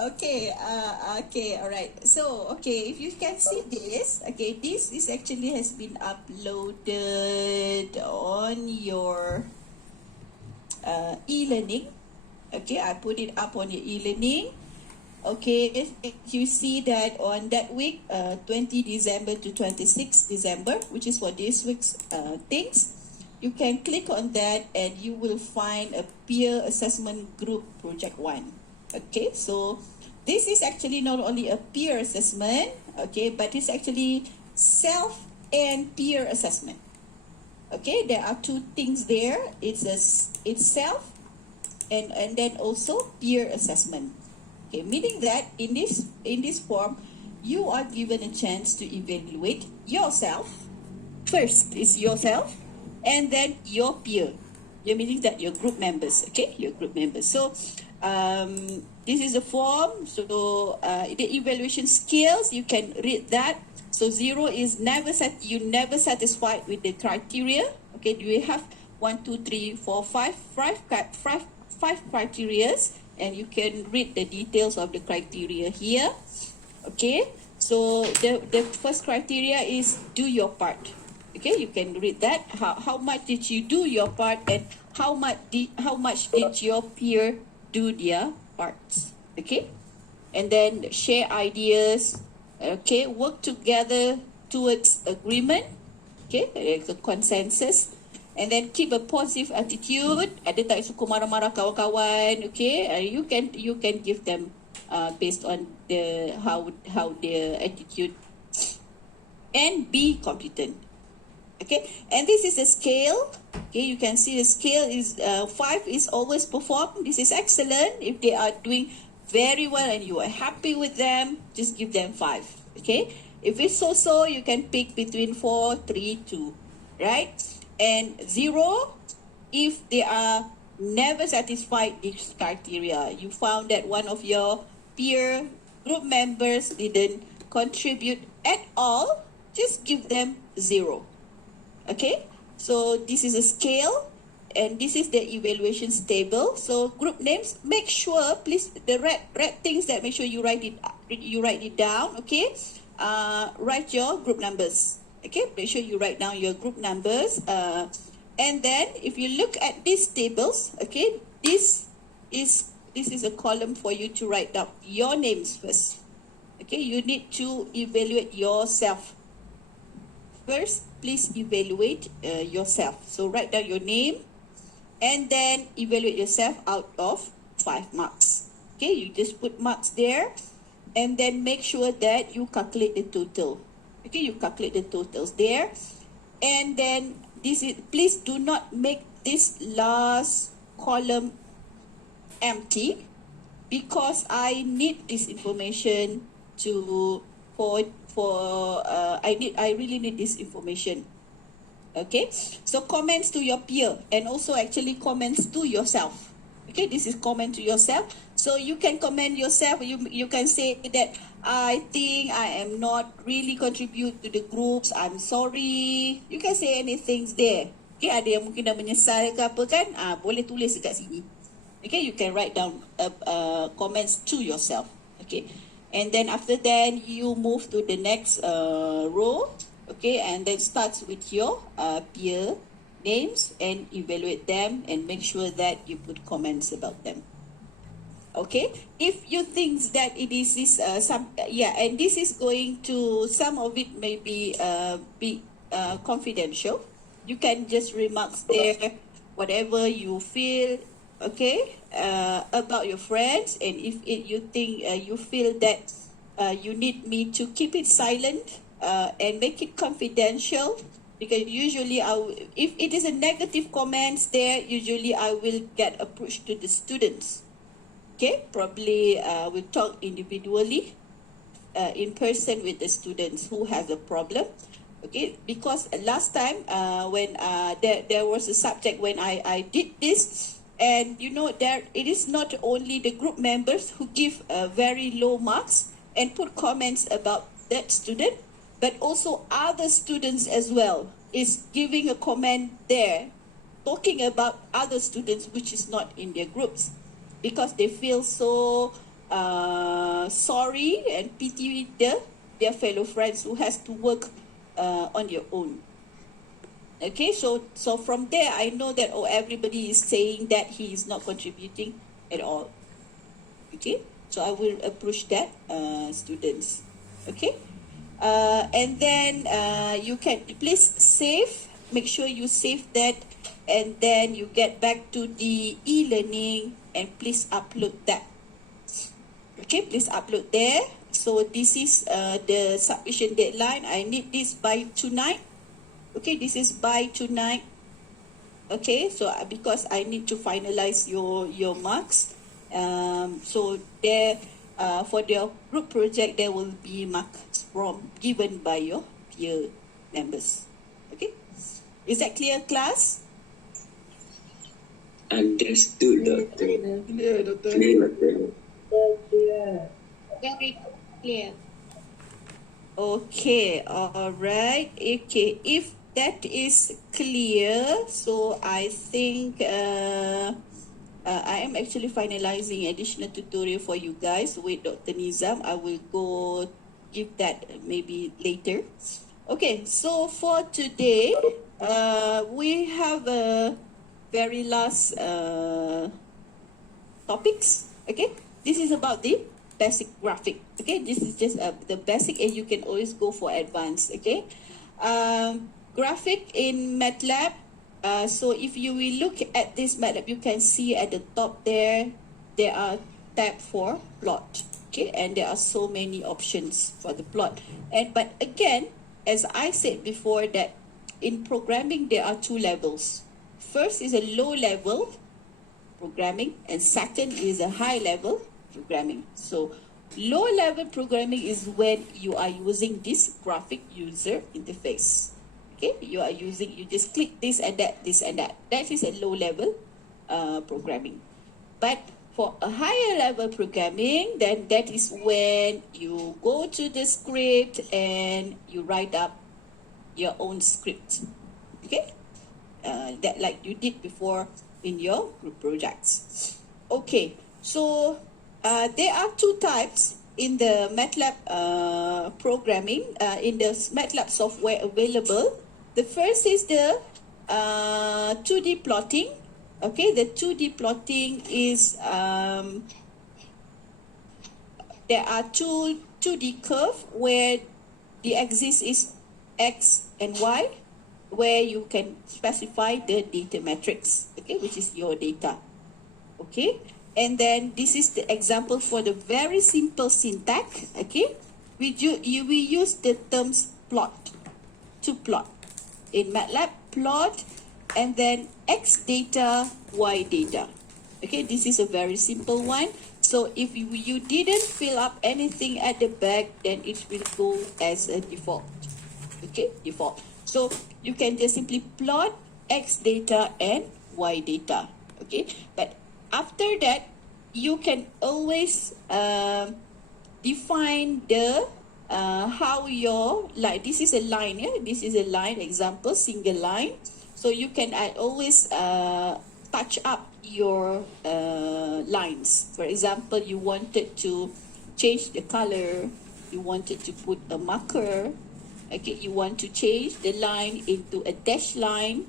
Okay, okay, all right. So, okay, if you can see this, okay, this is actually has been uploaded on your e-learning. Okay, I put it up on your e-learning. Okay, you see that on that week, 20 December to 26 December, which is for this week's things, you can click on that and you will find a peer assessment group project 1. Okay, so this is actually not only a peer assessment, okay, but it's actually self and peer assessment. Okay, there are two things there. It's self and then also peer assessment. Okay, meaning that in this form, you are given a chance to evaluate yourself. First is yourself, and then your peer. You're meaning that your group members. Okay, your group members. So this is a form. So the evaluation skills, you can read that. So 0 is never satisfied with the criteria. Okay, do you have 1, 2, 3, 4, 5 criteria, and you can read the details of the criteria here. Okay, so the first criteria is do your part. Okay, you can read that. How much did you do your part, and how much did your peer do their parts? Okay, and then share ideas. Okay, work together towards agreement. Okay, there's a consensus. And then keep a positive attitude. Ada tak suka marah-marah kawan-kawan? Okay, you can give them based on the how their attitude. And be competent. Okay, and this is a scale. Okay, you can see the scale is 5 is always performed. This is excellent. If they are doing very well and you are happy with them, just give them 5. Okay, if it's so, you can pick between 4, 3, 2, right? And 0 if they are never satisfied this criteria. You found that one of your peer group members didn't contribute at all, just give them 0. Okay, so this is a scale, and this is the evaluation table. So group names, make sure, please, the red things, that make sure you write it down. Okay, write your group numbers. Okay, make sure you write down your group numbers. And then if you look at these tables, okay, this is a column for you to write down your names first. Okay, you need to evaluate yourself first. Please evaluate yourself. So write down your name and then evaluate yourself out of 5 marks. Okay, you just put marks there and then make sure that you calculate the total. Okay, you calculate the totals there. And then please do not make this last column empty, because I need this information I really need this information. Okay, so comments to your peer, and also actually comments to yourself. Okay, this is comment to yourself. So you can comment yourself. You can say that I think I am not really contribute to the groups. I'm sorry. You can say anything there. Okay, ada yang mungkin dah menyesal ke apa kan? Boleh tulis dekat sini. Okay, you can write down comments to yourself. Okay, and then after that you move to the next row. Okay, and then starts with your peer names and evaluate them and make sure that you put comments about them. Okay, if you think that it is this and this is going to, some of it may be confidential. You can just remarks there whatever you feel, okay, about your friends, and if you think you feel that you need me to keep it silent and make it confidential, because usually if it is a negative comments there, usually I will get approached to the students. Okay, probably we'll talk individually in person with the students who has a problem. Okay, because last time when there was a subject when I did this, and you know, it is not only the group members who give very low marks and put comments about that student, but also other students as well is giving a comment there, talking about other students which is not in their groups, because they feel so sorry and pity their fellow friends who has to work on your own. Okay, so from there I know that everybody is saying that he is not contributing at all. Okay, so I will approach that students. Okay, and then you can please save. Make sure you save that, and then you get back to the e-learning and please upload that. Okay, please upload there. So this is the submission deadline. I need this by tonight. Okay, this is by tonight. Okay, so because I need to finalize your marks. So there for the group project there will be marks given by your peer members. Okay, is that clear, class? Understood, Doctor. Clear, Doctor. Very clear. Okay, all right. Okay, if that is clear, so I think I am actually finalizing additional tutorial for you guys with Dr. Nizam. I will go give that maybe later. Okay, so for today, we have a very last topics. Okay, this is about the basic graphic. Okay, this is just the basic, and you can always go for advanced. Okay, graphic in MATLAB. So if you will look at this MATLAB, you can see at the top there are tab for plot. Okay, and there are so many options for the plot. But again, as I said before, that in programming there are two levels. First is a low level programming, and second is a high level programming. So low level programming is when you are using this graphic user interface. Okay, you just click this and that, this and that. That is a low level programming. But for a higher level programming, then that is when you go to the script and you write up your own script. Okay, that like you did before in your group projects. Okay, so there are two types in the MATLAB programming, in the MATLAB software available. The first is the 2D plotting. Okay, the 2D plotting is there are two 2D curve where the axis is X and Y, where you can specify the data matrix, okay, which is your data. Okay, and then this is the example for the very simple syntax. Okay, we use the terms plot, to plot. In MATLAB, plot, and then X data, Y data. Okay, this is a very simple one. So if you didn't fill up anything at the back, then it will go as a default. Okay, default. So you can just simply plot X data and Y data. Okay, but after that, you can always define the how your line. This is a line, yeah. This is a line example, single line. So you can always touch up your lines. For example, you wanted to change the color. You wanted to put a marker. Okay, you want to change the line into a dash line.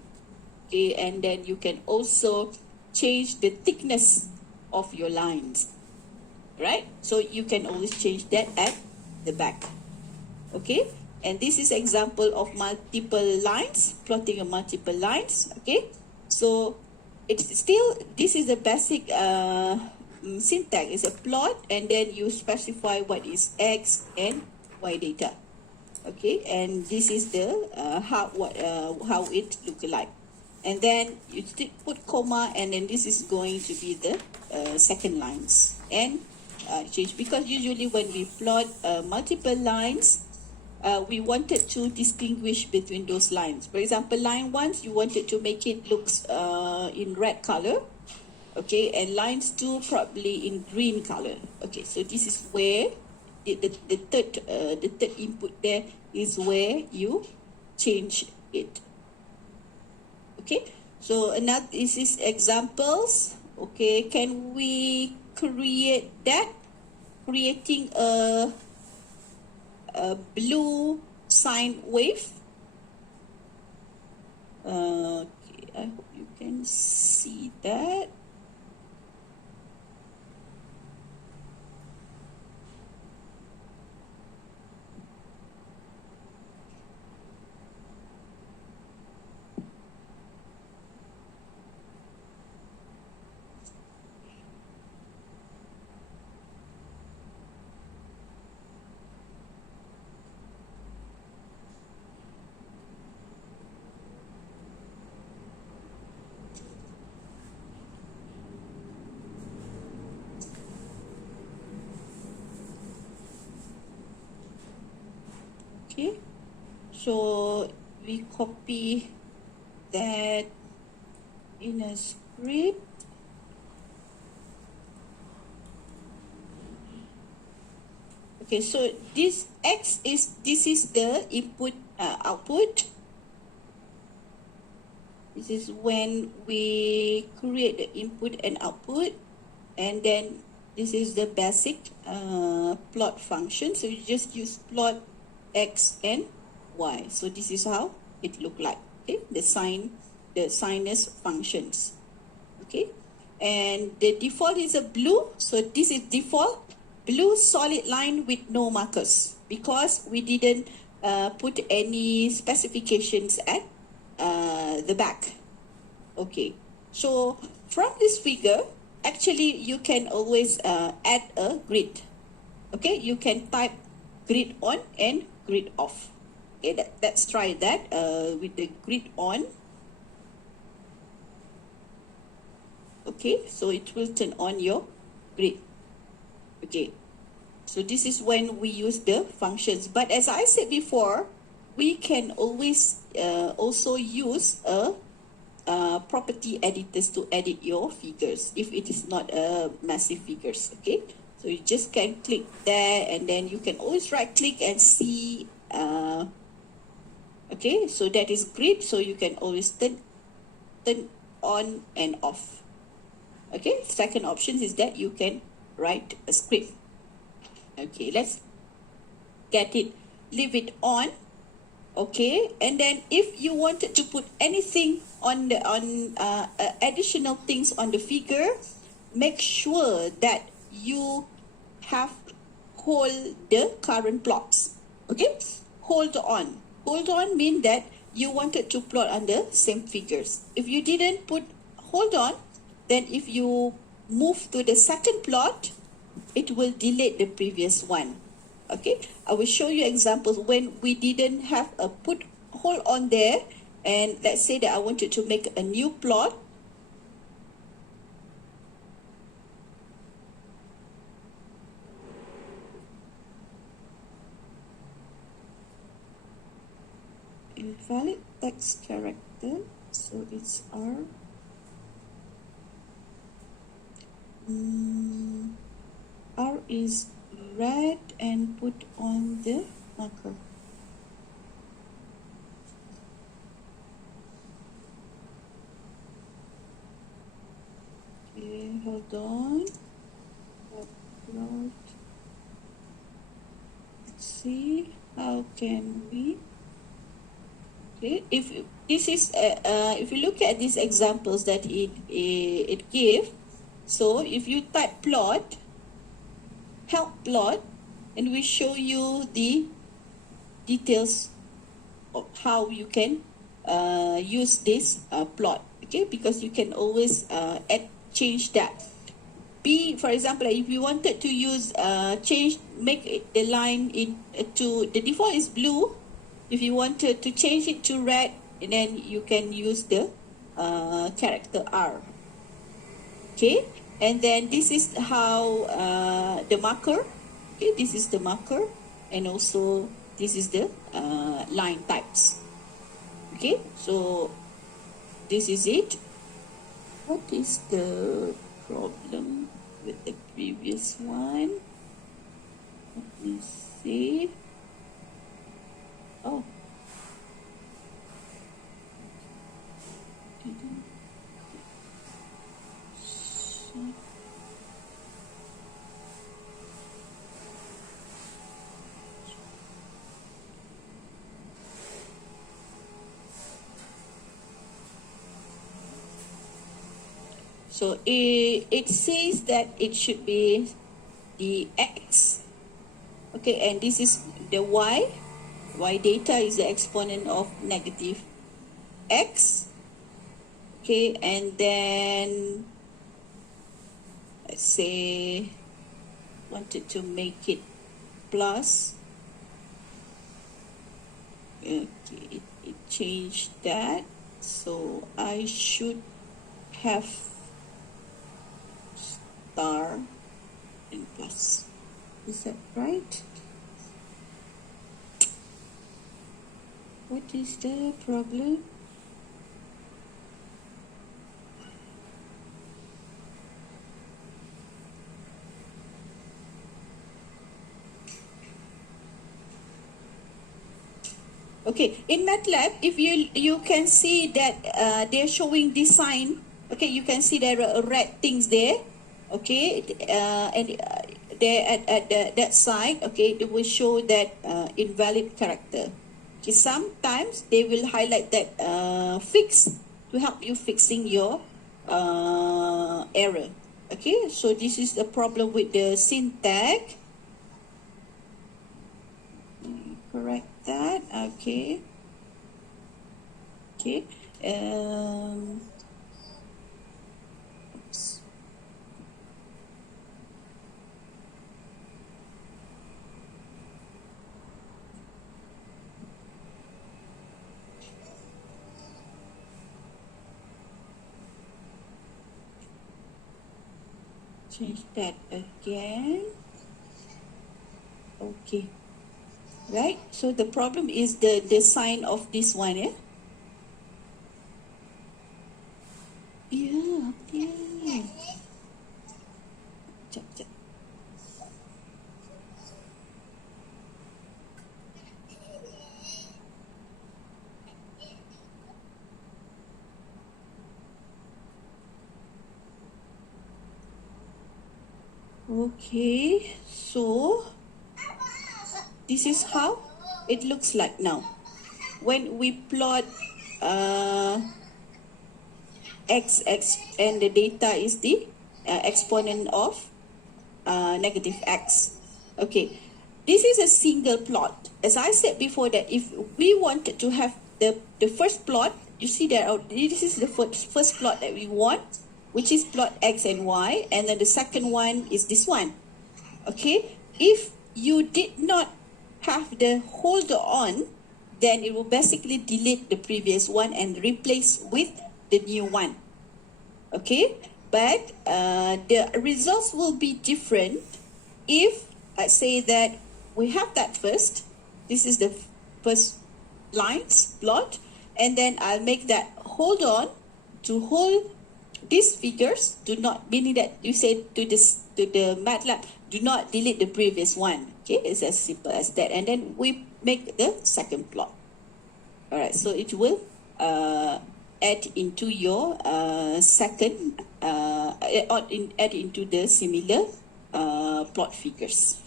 Okay, and then you can also change the thickness of your lines. Right? So you can always change that at the back. Okay, and this is example of multiple lines, plotting a multiple lines. Okay, so it's still, this is a basic syntax. It's a plot, and then you specify what is X and Y data. Okay, and this is the how it look like, and then you put comma, and then this is going to be the second lines, and change, because usually when we plot multiple lines, we wanted to distinguish between those lines. For example, line 1, you wanted to make it looks in red color, okay, and lines 2 probably in green color. Okay, so this is where the third input there is where you change it. Okay, so another, this is examples. Okay, can we create that? creating a blue sine wave. Okay, I hope you can see that. Okay, so we copy that in a script. Okay, so this this is the input output. This is when we create the input and output, and then this is the basic plot function. So you just use plot x and y. So this is how it look like. Okay, the sinus functions. Okay, and the default is a blue. So this is default blue solid line with no markers because we didn't put any specifications at the back. Okay, so from this figure, actually you can always add a grid. Okay, you can type grid on and grid off. Okay, let's try that with the grid on. Okay, so it will turn on your grid. Okay, so this is when we use the functions. But as I said before, we can always also use a property editors to edit your figures if it is not massive figures. Okay, so you just can click there, and then you can always right click and see. Okay, so that is grid, so you can always turn on and off. Okay, second option is that you can write a script. Okay, let's get it, leave it on. Okay, and then if you wanted to put anything on the additional things on the figure, make sure that you have hold the current plots. Okay, hold on mean that you wanted to plot on the same figures. If you didn't put hold on, then if you move to the second plot, it will delete the previous one. Okay, I will show you examples when we didn't have a put hold on there, and let's say that I wanted to make a new plot. Invalid text character, so it's R. R is red and put on the marker. Okay, hold on. Upload. Let's see how can we. Okay, if this is if you look at these examples that it gave, so if you type plot, help plot, and we show you the details of how you can use this plot. Okay, because you can always change that. For example, if you wanted to use make the line to the default is blue. If you wanted to change it to red, and then you can use the character R. Okay, and then this is how the marker. Okay, this is the marker, and also this is the line types. Okay, so this is it. What is the problem with the previous one? Let me see. Oh. So it says that it should be the X. Okay, and this is the Y. Y data is the exponent of negative X. Okay, and then let's say wanted to make it plus. Okay, it changed that, so I should have star and plus. Is that right? What is the problem? Okay, in MATLAB, if you can see that they're showing this sign. Okay, you can see there are red things there. Okay, and there at that side. Okay, they will show that invalid character. Okay, sometimes they will highlight that fix to help you fixing your error. Okay, so this is the problem with the syntax. Correct that. Okay. Okay. Oops. Change that again. Okay. Right, so the problem is the sign of this one, yeah? Yeah, yeah. Jap. Okay, so this is how it looks like now. When we plot x and the data is the exponent of negative x. Okay, this is a single plot. As I said before, that if we wanted to have the first plot, you see that this is the first plot that we want, which is plot x and y, and then the second one is this one. Okay, if you did not have the holder on, then it will basically delete the previous one and replace with the new one. Okay, but the results will be different if I say that we have that first. This is the first lines plot, and then I'll make that hold on to hold these figures. Do not, meaning that you say to the MATLAB, do not delete the previous one. Okay, it's as simple as that. And then we make the second plot. All right, so it will add into your second, add into the similar plot figures.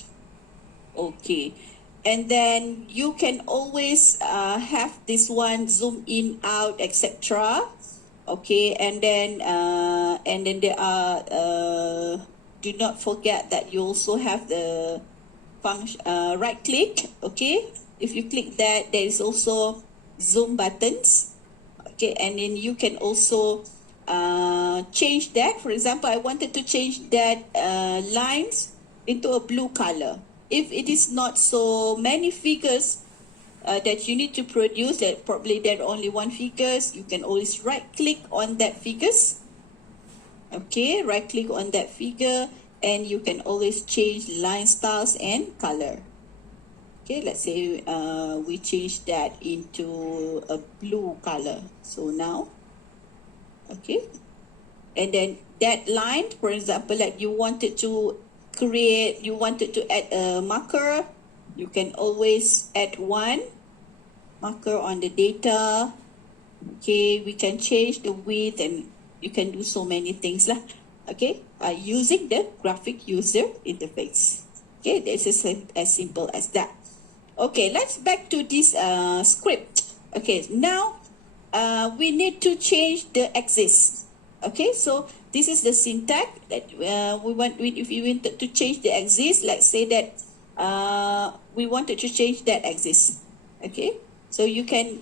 Okay, and then you can always have this one zoom in, out, etc. Okay, and then there are do not forget that you also have the function right click. Okay, if you click that, there is also zoom buttons. Okay, and then you can also change that. For example, I wanted to change that lines into a blue color. If it is not so many figures that you need to produce, that probably there are only one figures, you can always right click on that figures. Okay, right click on that figure, and you can always change line styles and color. Okay, let's say we change that into a blue color. So now, okay, and then that line, for example, like you wanted to create, you wanted to add a marker, you can always add one marker on the data. Okay, we can change the width, and you can do so many things lah. Okay, using the graphic user interface. Okay, this is as simple as that. Okay, let's back to this script. Okay, now we need to change the axis. Okay, so this is the syntax that if you wanted to change the axis, let's say that we wanted to change that axis. Okay, so you can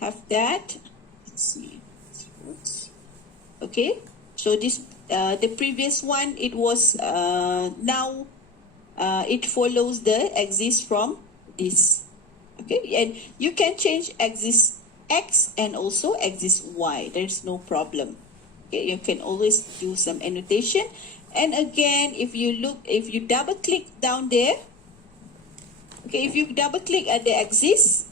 have that. Let's see. Okay, so this the previous one, it was now it follows the axis from this. Okay, and you can change axis X and also axis Y. There's no problem. Okay, you can always do some annotation. And again, if you double click down there, okay, if you double click at the axis,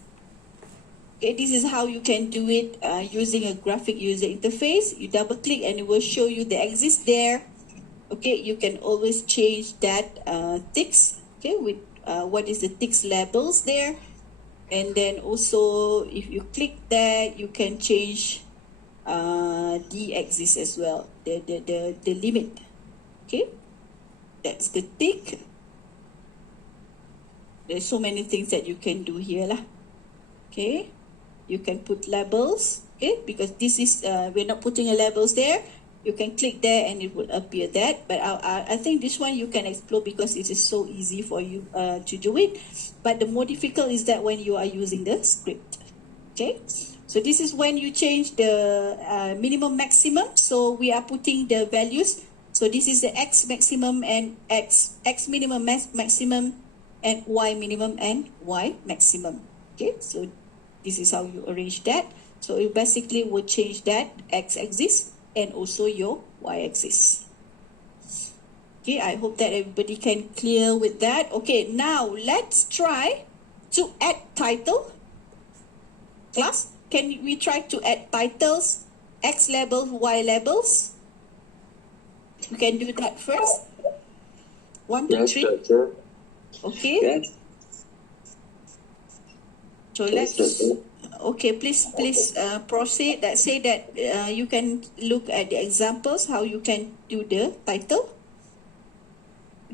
okay, this is how you can do it using a graphic user interface. You double click and it will show you the axis there. Okay, you can always change that text, okay, with what is the text labels there. And then also, if you click that, you can change the axis as well, the limit. Okay, that's the tick. There's so many things that you can do here lah. Okay, you can put labels. Okay, because this is we're not putting a labels there. You can click there and it will appear that. But I think this one you can explore because it is so easy for you to do it. But the more difficult is that when you are using the script. Okay, so this is when you change the minimum maximum. So we are putting the values. So this is the X maximum and X minimum maximum and Y minimum and Y maximum. Okay, so this is how you arrange that. So you basically will change that X axis and also your Y-axis. Okay, I hope that everybody can clear with that. Okay, now let's try to add title. Class, can we try to add titles, X labels, Y labels? We can do that first. 1, 2, 3. Teacher. Okay. Yes. So let's. Okay, please proceed. Let's say that you can look at the examples how you can do the title.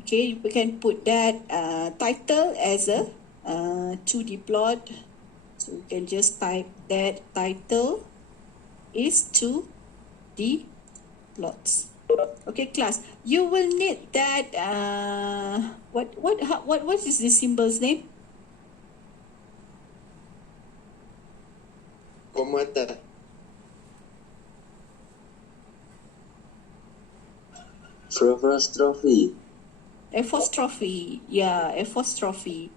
Okay, you can put that title as a 2D plot. So you can just type that title is 2D plots. Okay, class. You will need that. What is the symbol's name? Komata. Apostrophe. Apostrophe. Yeah, apostrophe.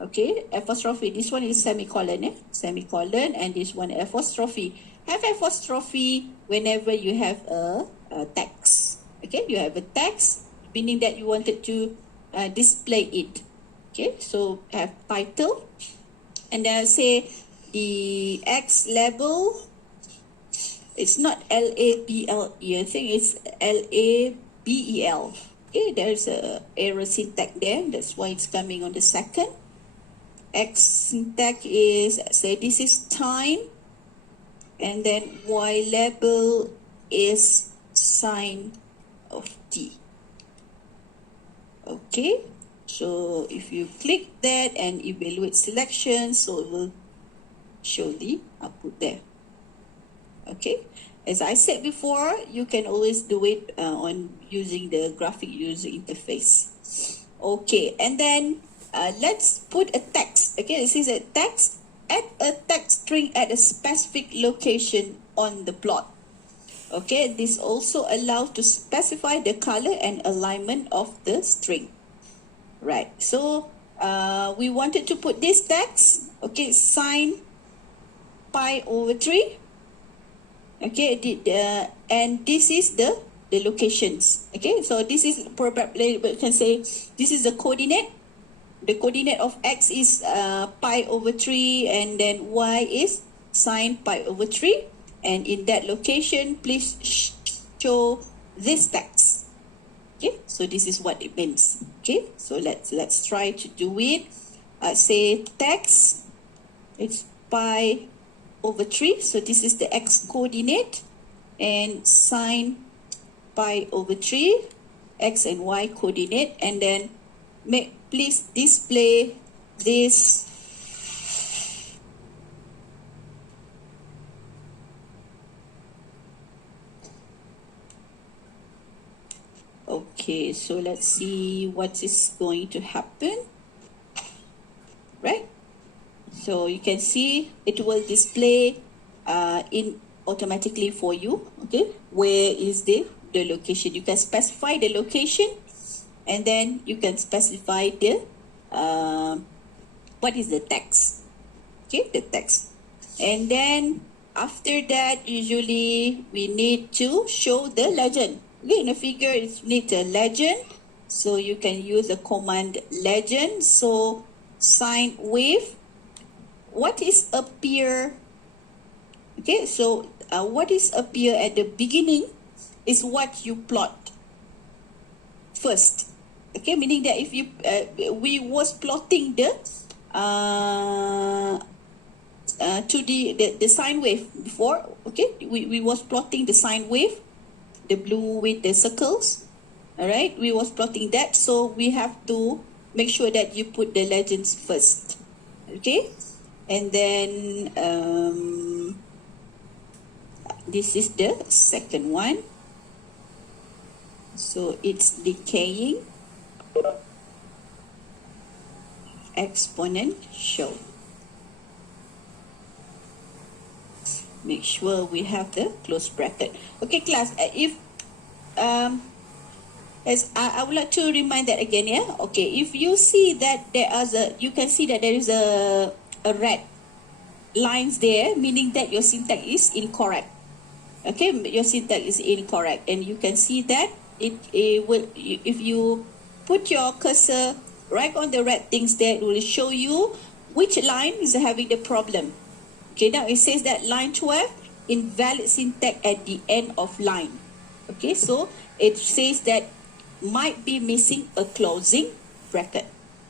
Okay, apostrophe. This one is semicolon, semicolon, and this one apostrophe. Have apostrophe whenever you have a text. Okay, you have a text, meaning that you wanted to display it. Okay, so have title, and then say the X label. It's not LABLE. I think it's LABEL. Okay, there's a error syntax there. That's why it's coming on the second. X syntax is, say this is time, and then Y label is sign of T. Okay, so if you click that and evaluate selection, so it will show the output there. Okay, as I said before, you can always do it on using the graphic user interface. Okay, and then let's put a text. Okay, this is a text. Add a text string at a specific location on the plot. Okay, this also allows to specify the color and alignment of the string. Right, so we wanted to put this text. Okay, sine pi over 3. Okay, and this is the locations. Okay, so this is probably, we can say this is the coordinate. The coordinate of X is pi over 3, and then Y is sine pi over 3. And in that location, please show this text. Okay, so this is what it means. Okay, so let's try to do it. Say text, it's pi over 3. So this is the X coordinate, and sine pi over 3, X and Y coordinate, and then please display this Okay, so let's see what is going to happen. Right? So you can see it will display in automatically for you. Okay, where is the location? You can specify the location, and then you can specify the what is the text. Okay, the text, and then after that, usually we need to show the legend. Okay, in a figure, it needs a legend, so you can use the command legend. So sine wave. What is appear? Okay, so what is appear at the beginning is what you plot first. Okay, meaning that if you we was plotting the to the sine wave before. Okay, we was plotting the sine wave, the blue with the circles. All right, we was plotting that, so we have to make sure that you put the legends first. Okay, and then this is the second one. So it's decaying exponential. Make sure we have the close bracket. Okay, class, if as I would like to remind that again, yeah. Okay, if you see that you can see that there is a red lines there, meaning that your syntax is incorrect. Okay, your syntax is incorrect, and you can see that it will, if you put your cursor right on the red things there, it will show you which line is having the problem. Okay, now it says that line 12, invalid syntax at the end of line. Okay, so it says that might be missing a closing bracket.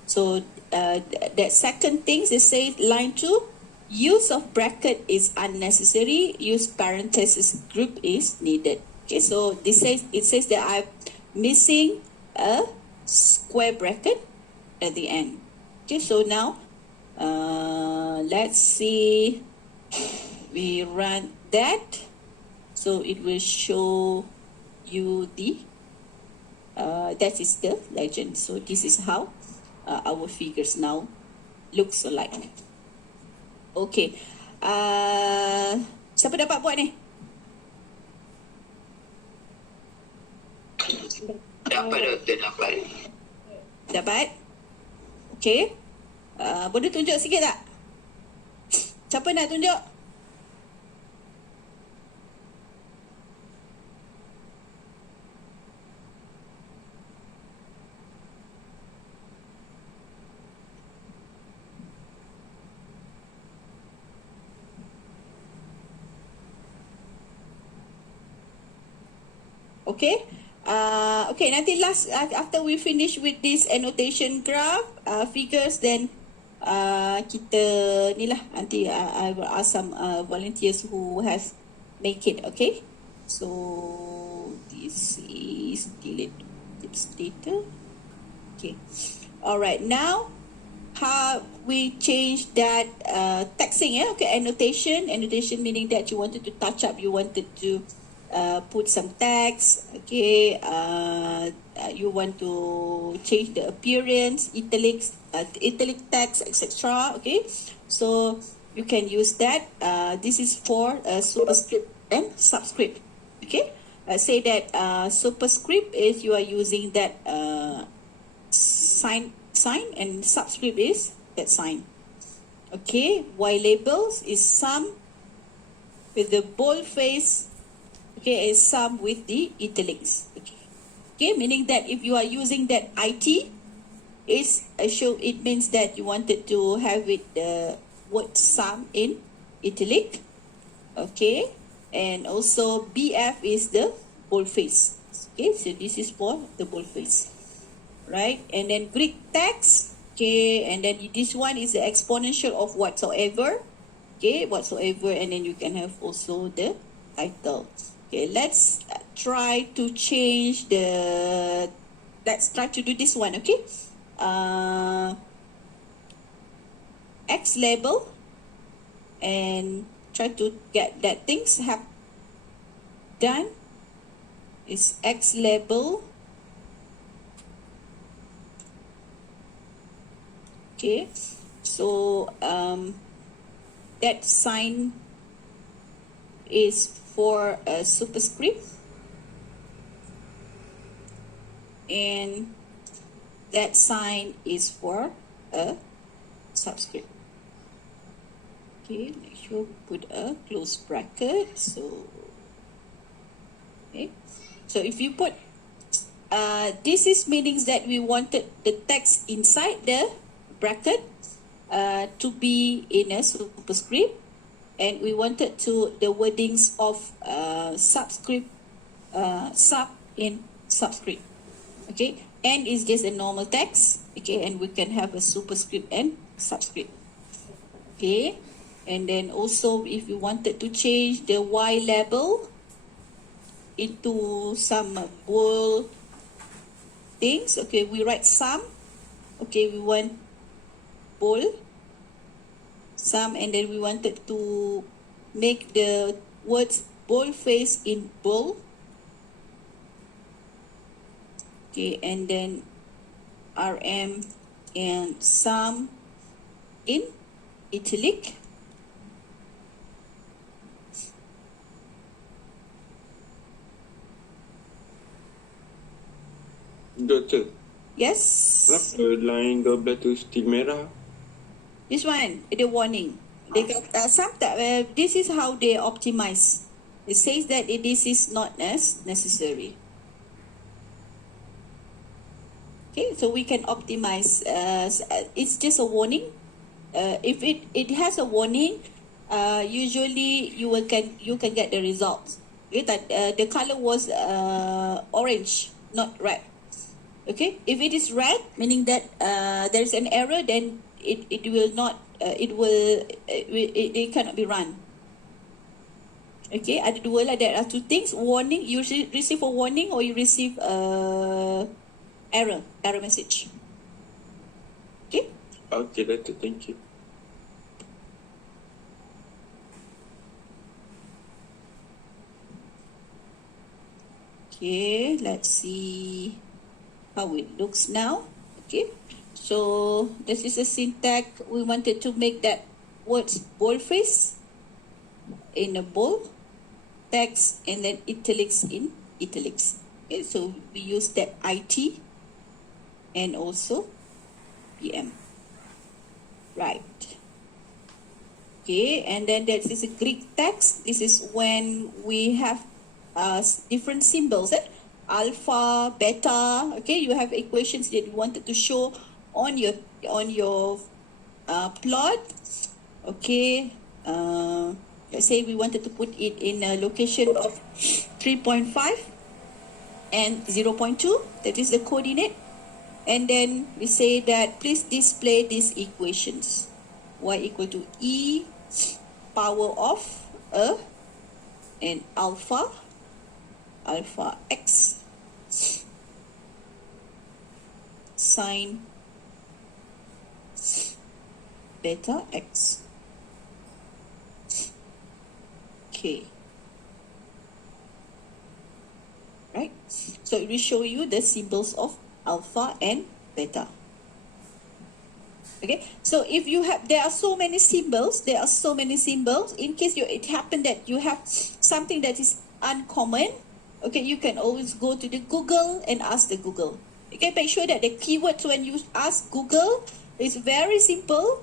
So that second thing, it says line 2, use of bracket is unnecessary, use parenthesis group is needed. Okay, so it says that I'm missing a square bracket at the end. Okay, so now let's see, we run that, so it will show you the that is the legend. So this is how our figures now looks like. Okay, siapa dapat buat ni? Dapat. Okay, boleh tunjuk sikit tak? Siapa nak tunjuk? Okay. Okay, nanti last after we finish with this annotation graph figures, then kita ni lah, nanti I will ask some volunteers who has make it. Okay, so this is delete tips data. Okay, all right, now how we change that texting, yeah. Okay, annotation meaning that you wanted to touch up, you wanted to put some text. Okay, you want to change the appearance, italic text, etc. Okay, so you can use that. This is for superscript and subscript. Okay, say that superscript is you are using that sign, and subscript is that sign. Okay, Y labels is some with the boldface. Okay, is some with the italics. Okay, meaning that if you are using that IT, is it means that you wanted to have it the word some in italic. Okay, and also BF is the boldface. Okay, so this is for the boldface, right? And then Greek text. Okay, and then this one is the exponential of whatsoever. Okay, whatsoever, and then you can have also the title. Okay, let's try to change the, let's try to do this one. Okay, X label, and try to get that things have done is X label Okay, so that sign is for a superscript, and that sign is for a subscript. Okay, make sure put a close bracket. So, okay, so if you put this is meaning that we wanted the text inside the bracket to be in a superscript, and we wanted to the wordings of subscript sub in subscript. Okay, and is just a normal text. Okay, and we can have a superscript and subscript. Okay, and then also if you wanted to change the Y label into some bold things, okay, we write some. Okay, we want bold some, and then we wanted to make the words boldface in bold. Okay, and then RM and some in italic. Doktor, Yes. kenapa line 12 tu still merah? This one, the warning. They got sometimes this is how they optimize. It says that this is not as necessary. Okay, so we can optimize. It's just a warning. If it has a warning, usually you can get the results. Okay, the color was orange, not red. Okay, if it is red, meaning that there is an error, then it will not. It cannot be run. Okay, ada dua lah. There are two things. Warning, you receive a warning or you receive error message. Okay. Okay, Doktor, thank you. Okay, let's see how it looks now. Okay, so this is a syntax. We wanted to make that words boldface in a bold text, and then italics in italics. Okay, so we use that IT and also PM. Right. Okay, and then that is a Greek text. This is when we have different symbols. Alpha, beta. Okay, you have equations that you wanted to show on your plot. Okay, let's say we wanted to put it in a location of 3.5 and 0.2. That is the coordinate. And then we say that please display these equations. Y equal to E power of a and alpha x sine beta x. Okay. Right? So it will show you the symbols of alpha and beta. Okay, so if you have, there are so many symbols. In case it happened that you have something that is uncommon, okay, you can always go to the Google and ask the Google. Okay, make sure that the keywords when you ask Google is very simple.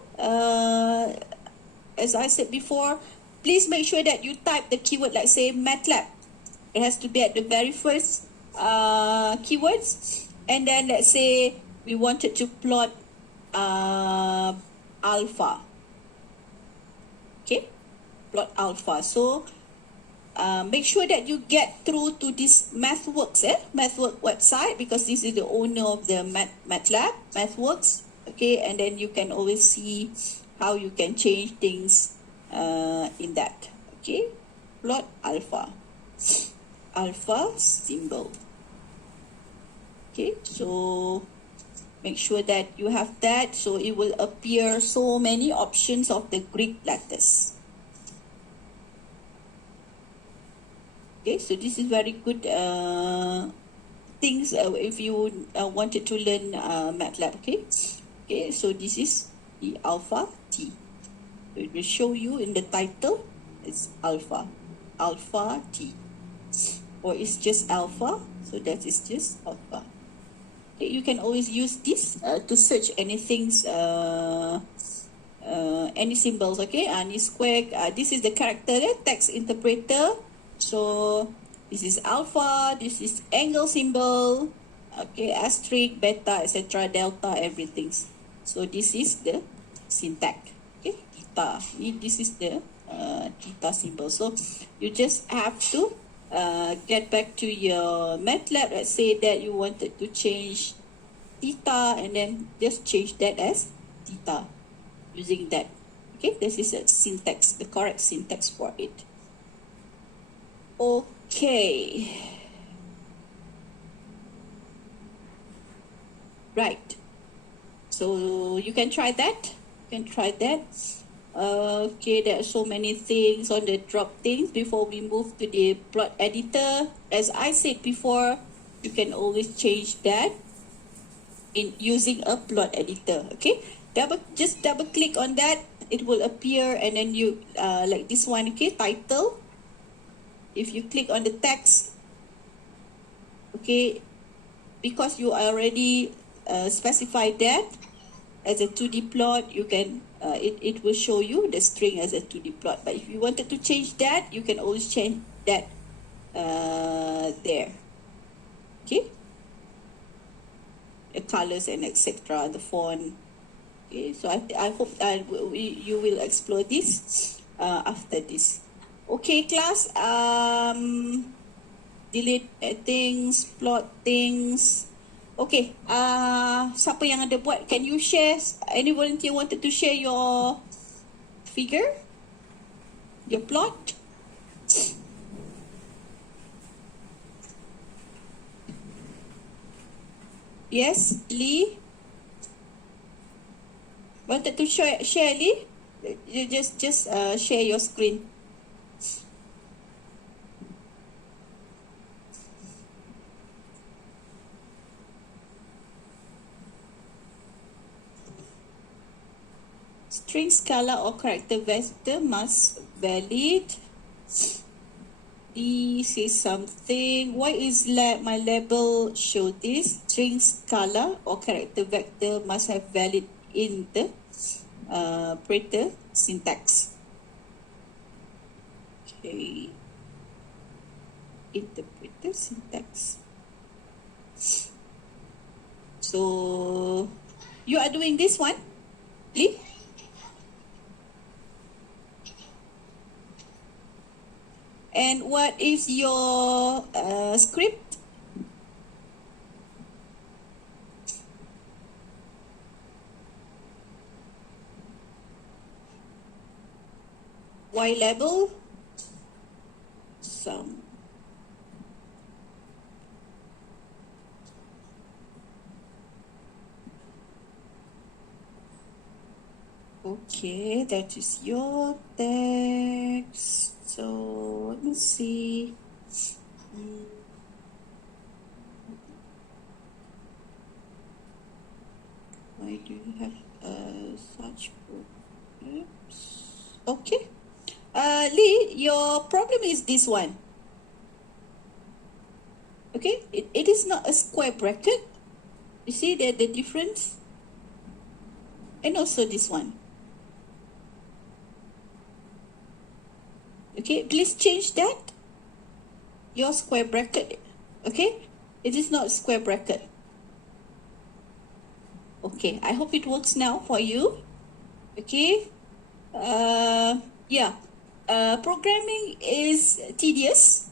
As I said before, please make sure that you type the keyword like say MATLAB. It has to be at the very first keywords, and then let's say we wanted to plot alpha. Okay, plot alpha. So make sure that you get through to this MathWorks, MathWorks website, because this is the owner of the MATLAB, MathWorks. Okay, and then you can always see how you can change things in that. Okay, plot alpha symbol. Okay, so make sure that you have that, so it will appear so many options of the Greek letters. Okay, so this is very good things if you wanted to learn MATLAB. Okay, Okay, so this is the alpha t. It will show you in the title, it's alpha t, or it's just alpha, so that is just alpha. Okay, you can always use this to search anything, any symbols. Okay, any square, this is the character text interpreter. So this is alpha, this is angle symbol, okay, asterisk, beta, etc., delta, everything. So this is the syntax. Okay, theta. This is the theta symbol. So you just have to get back to your MATLAB. Let's say that you wanted to change theta, and then just change that as theta using that. Okay, this is a syntax, the correct syntax for it. Okay. Right. So you can try that. Okay, there are so many things on the drop things. Before we move to the plot editor, as I said before, you can always change that in using a plot editor. Okay, just double click on that, it will appear, and then you like this one. Okay, title. If you click on the text, okay, because you already specified that as a 2D plot, you can it will show you the string as a 2D plot. But if you wanted to change that, you can always change that there. Okay, the colors and etc., the font. Okay, so I hope you will explore this after this. Okay, class. Delete things, plot things. Okay, siapa yang ada buat? Can you share? Any volunteer wanted to share your figure, your plot? Yes, Lee. Wanted to share Lee? You just share your screen. String, scalar, or character vector must valid. This is something. Why is my label show this? String, scalar, or character vector must have valid in the operator syntax. Okay. Interpreter syntax. So you are doing this one, Lee? And what is your script? Y label? Some. Okay, that is your text. So let me see. Why do you have such problems? Okay. Lee, your problem is this one. Okay, it is not a square bracket. You see the difference? And also this one. Okay, please change that. Your square bracket. Okay, it is not square bracket. Okay, I hope it works now for you. Okay. Yeah. Programming is tedious,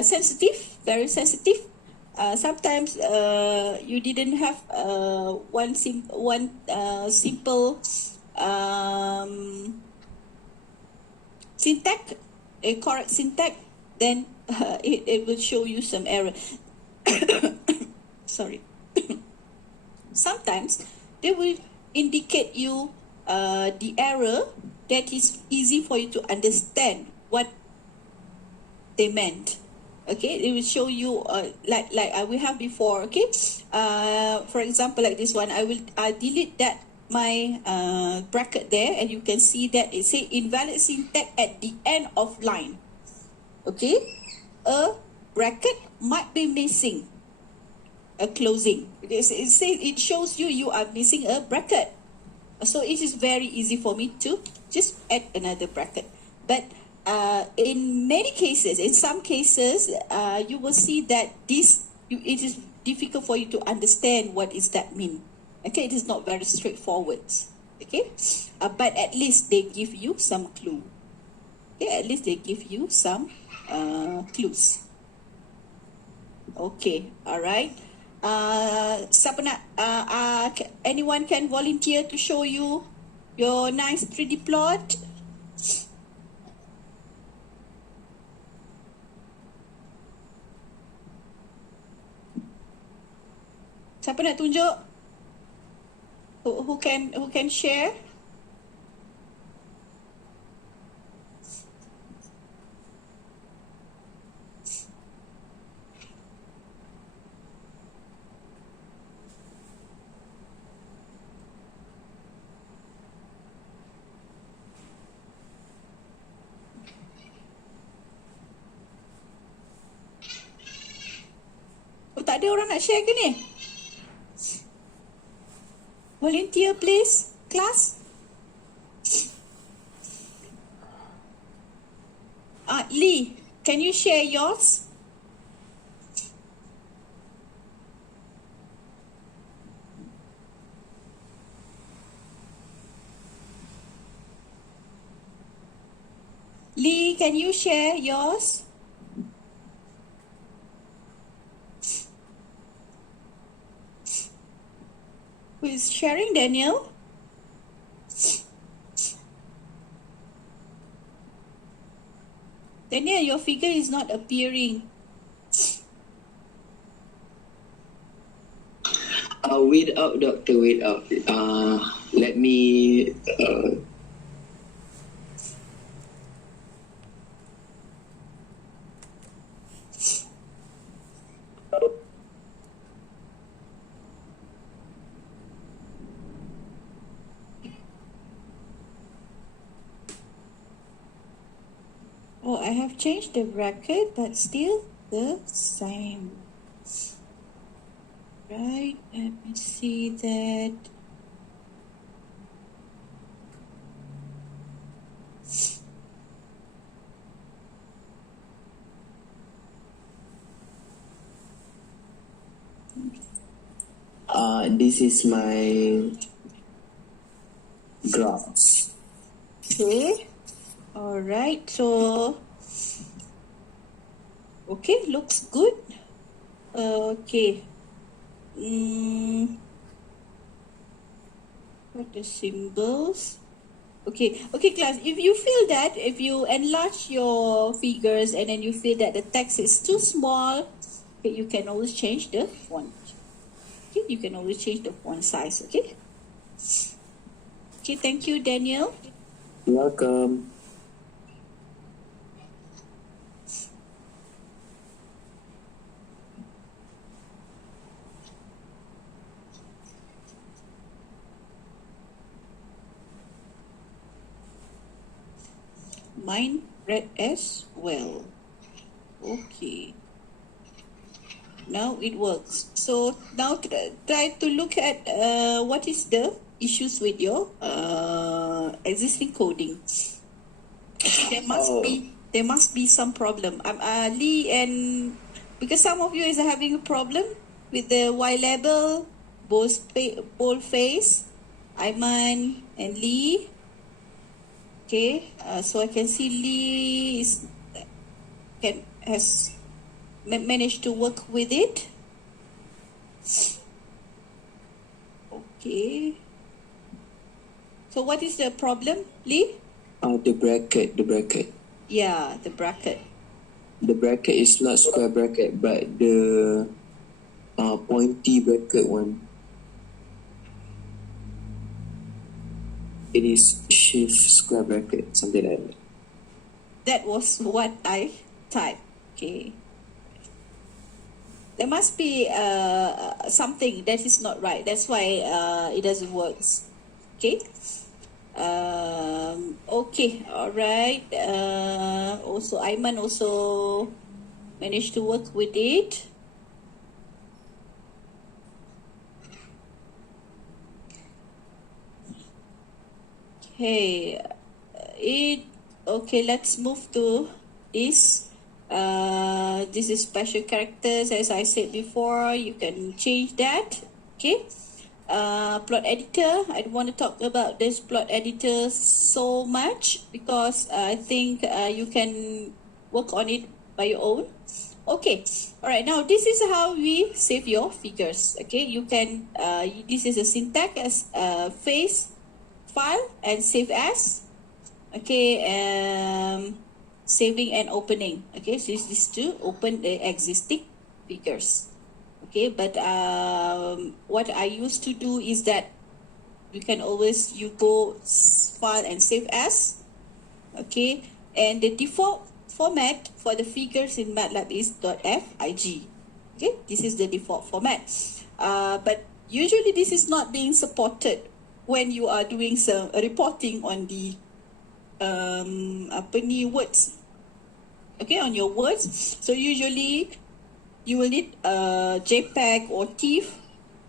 sensitive, very sensitive. Sometimes you didn't have one simple syntax, a correct syntax, then it will show you some error. Sorry. Sometimes they will indicate you the error that is easy for you to understand what they meant. Okay, it will show you like we have before. Okay, for example, like this one, I will delete that my bracket there, and you can see that it say invalid syntax at the end of line. Okay, a bracket might be missing a closing. It shows you are missing a bracket. So it is very easy for me to just add another bracket. But in many cases, in some cases, you will see that it is difficult for you to understand what is that mean. Okay, it is not very straightforward. Okay, but at least they give you some clue. Okay, at least they give you some clues. Okay, all right. Siapa nak, anyone can volunteer to show you your nice 3D plot? Siapa nak tunjuk? Who can share? Oh, tak ada orang nak share ke ni? Volunteer please, class. Lee, can you share yours? Lee, can you share yours? Who is sharing, Daniel? Daniel, your figure is not appearing. Wait out, doctor, wait out. Let me... Oh, I have changed the bracket, but still the same. Right, let me see that. This is my graphs. Okay, all right, so okay, looks good. Okay. What the symbols? Okay, class, if you feel that, if you enlarge your figures and then you feel that the text is too small, okay, you can always change the font. Okay, you can always change the font size, okay? Okay, thank you, Daniel. You're welcome. Mine read as well. Okay. Now it works. So now try to look at what is the issues with your existing coding. There must be some problem. Lee, and because some of you is having a problem with the Y label, boldface, Aiman and Lee. Okay, so I can see Lee has managed to work with it. Okay. So what is the problem, Lee? The bracket. Yeah, the bracket. The bracket is not square bracket, but the pointy bracket one. It is shift square bracket, something like that. That was what I typed. Okay. There must be something that is not right. That's why it doesn't work. Okay. Okay. All right. Also, Aiman also managed to work with it. Okay. Okay. Let's move to this. This is special characters, as I said before. You can change that. Okay. Plot editor. I don't want to talk about this plot editor so much because I think you can work on it by your own. Okay. All right. Now this is how we save your figures. Okay. You can. This is a syntax as face, file, and save as. Okay. Saving and opening. Okay, so this is to open the existing figures. Okay, but what I used to do is that you go file and save as. Okay, and the default format for the figures in MATLAB is .fig. Okay, this is the default format. But usually this is not being supported when you are doing some reporting on the words. Okay, on your words. So usually you will need JPEG or TIFF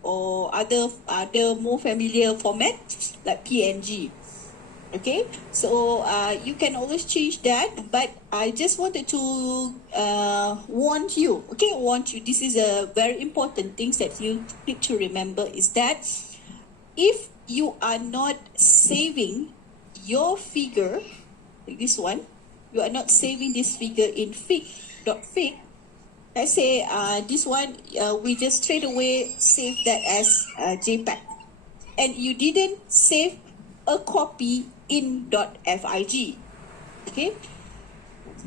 or other more familiar format like PNG. Okay, so you can always change that, but I just wanted to warn you. Okay, this is a very important thing that you need to remember is that if you are not saving your figure, like this one, you are not saving this figure in fig.fig. Let's say this one, we just straight away save that as JPEG. And you didn't save a copy in .fig. Okay?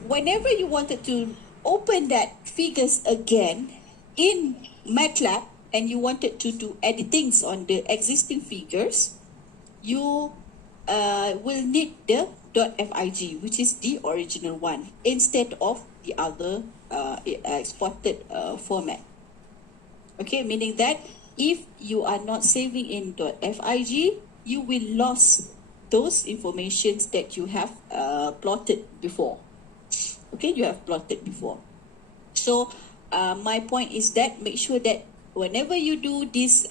Whenever you wanted to open that figures again in MATLAB and you wanted to do editings on the existing figures, you will need the .fig, which is the original one, instead of the other exported format. Okay, meaning that if you are not saving in .fig, you will lose those informations that you have plotted before. Okay, you have plotted before. So my point is that make sure that whenever you do this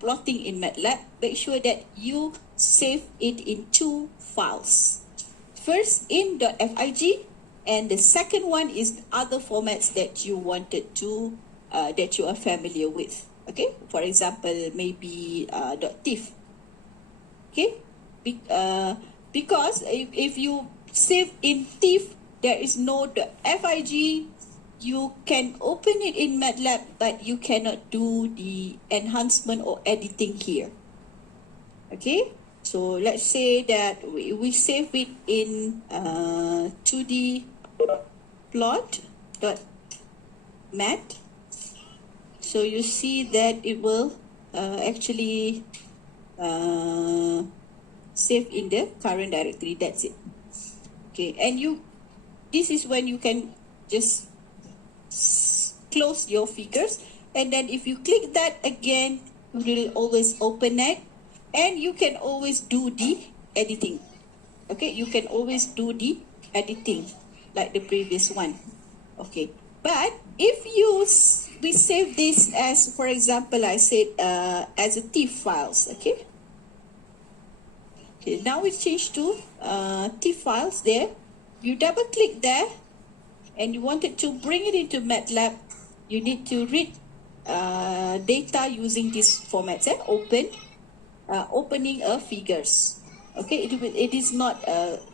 plotting in MATLAB, make sure that you save it in two files. First in .fig, and the second one is other formats that you wanted to, that you are familiar with. Okay, for example, maybe .tiff. Okay, because if you save in TIFF, there is no .fig. You can open it in MATLAB, but you cannot do the enhancement or editing here. Okay, so let's say that we save it in 2D plot.mat. So you see that it will actually save in the current directory. That's it. Okay, and this is when you can just close your figures, and then if you click that again, you will always open it, and you can always do the editing. Okay, you can always do the editing like the previous one. Okay, but if we save this as, for example, I said as a TIFF files. Okay, now we change to TIFF files. There, you double click there, and you wanted to bring it into MATLAB. You need to read data using this format. Opening a figures. Okay, it is not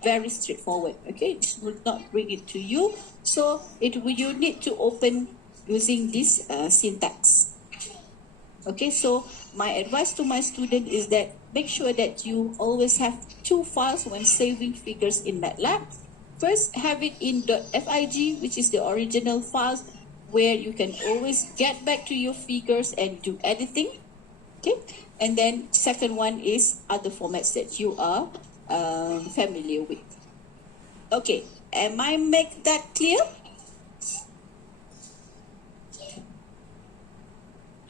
very straightforward. Okay, it will not bring it to you. So you need to open using this syntax. Okay, so my advice to my student is that make sure that you always have two files when saving figures in MATLAB. First, have it in .fig, which is the original files where you can always get back to your figures and do editing. Okay, and then second one is other formats that you are familiar with. Okay, am I make that clear?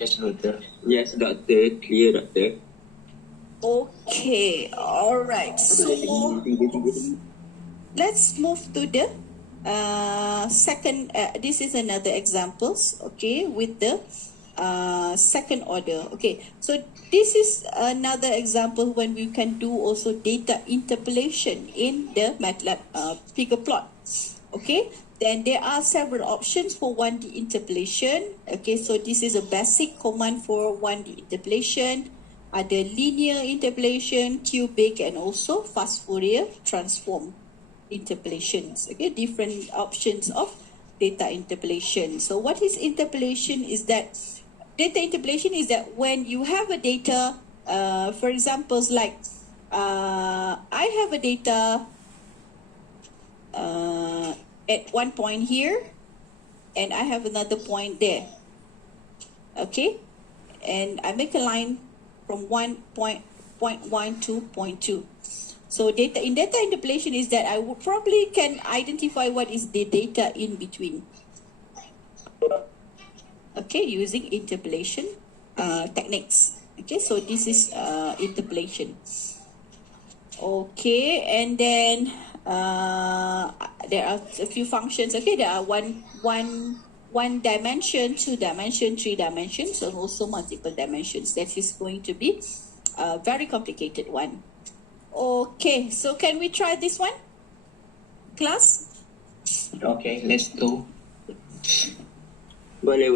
Yes, doctor. Yes, doctor. Clear, doctor. Okay, all right. So let's move to the second. This is another examples. Okay, with the second order. Okay, so this is another example when we can do also data interpolation in the MATLAB figure plot. Okay, then there are several options for 1D interpolation. Okay, so this is a basic command for 1D interpolation. Ada linear interpolation, cubic, and also fast Fourier transform interpolations. Okay, different options of data interpolation. So what is interpolation is that data interpolation is that when you have a data, for examples like I have a data at one point here, and I have another point there. Okay, and I make a line from point 1 to point 2. So data interpolation is that I would probably can identify what is the data in between. Okay, using interpolation techniques. Okay, so this is interpolation. Okay, and then there are a few functions. Okay, there are one dimension, 2 dimension, 3 dimensions, and also multiple dimensions. That is going to be a very complicated one. Okay, so can we try this one, class? Okay, let's go. Boleh.